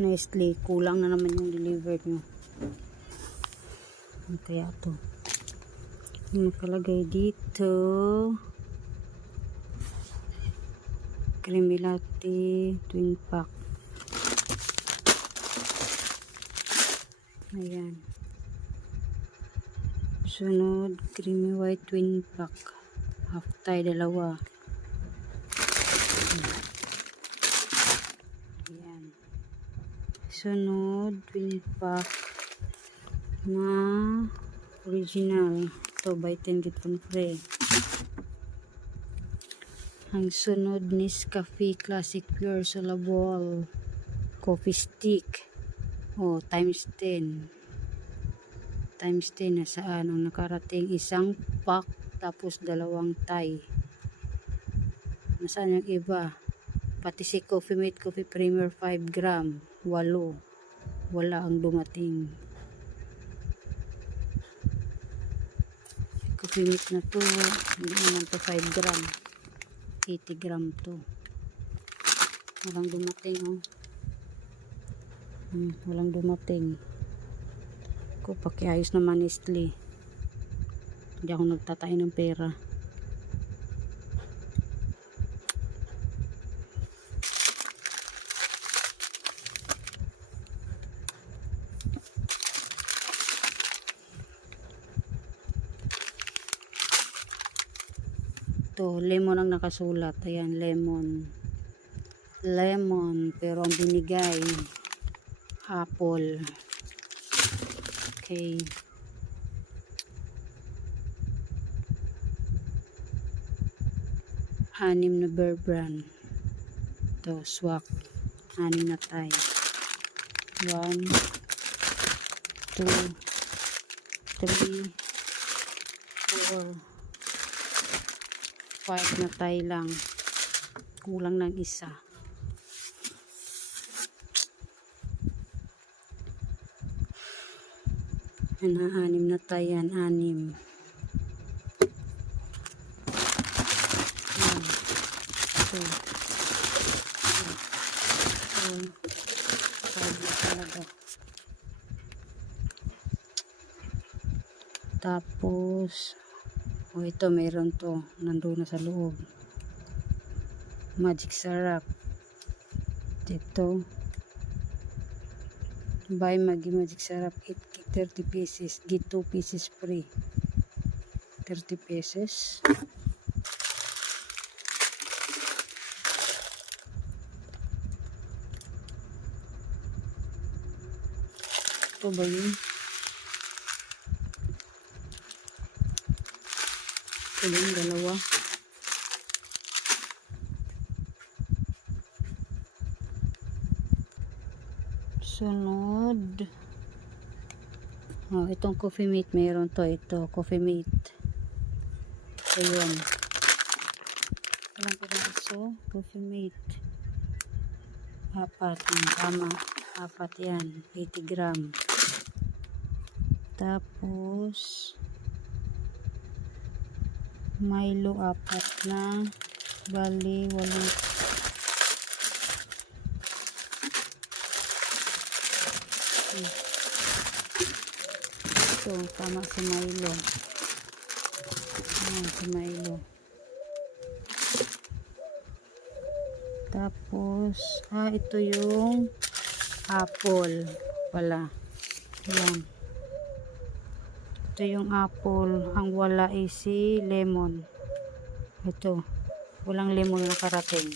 Nestle, kulang na naman yung deliver nyo. Ano kaya to? Nakalagay dito. Creamy latte, twin pack. Ayan. Sunod, creamy white twin pack. Half tie, dalawa. Ayan. Sunod, twin pack na original. Ito, buy 10 get 1 free. Ang sunod, Nescafe Classic Pure Soluble Coffee Stick. Oh, times 10. Times 10 na saan ang nakarating isang pack tapos dalawang tie. Nasaan yung iba? Pati si Coffee Mate Coffee Premier 5 gram. Walo. Wala ang dumating. Mate na to. Hindi naman to 5 gram. 80 gram to. Walang dumating oh. Hmm, walang dumating. Ko pakiayos naman Nestle. Hindi ako nagtatay ng pera. To lemon ang nakasulat. Ayan lemon. Lemon pero ang binigay apple. Okay. Anim na bear brand. To swak. Anim na tayo one two three four five na tayo lang. Kulang ng isa. Yan, anim na tayo yan, anim. Na. Tapos, o ito, meron to. Nandun na sa loob. Magic syrup. Dito. Buy Maggi Magic Syrup. It 30 pieces. Get 2 pieces free. 30 pieces. Ito ba yun? Yung dalawa. Sunod. Oh, itong coffee mate meron to. Ito, coffee mate. Ito yun. Ilang piraso? Coffee mate. Apat. Tama. Apat yan. 80 gram. Tapos, Milo apat na. Bali, walang Ito, tama si Milo. Ayan, si Milo. Tapos, ah, ito yung apple pala. Ayan. Ito yung apple. Ang wala ay si lemon. Ito. Walang lemon na karating.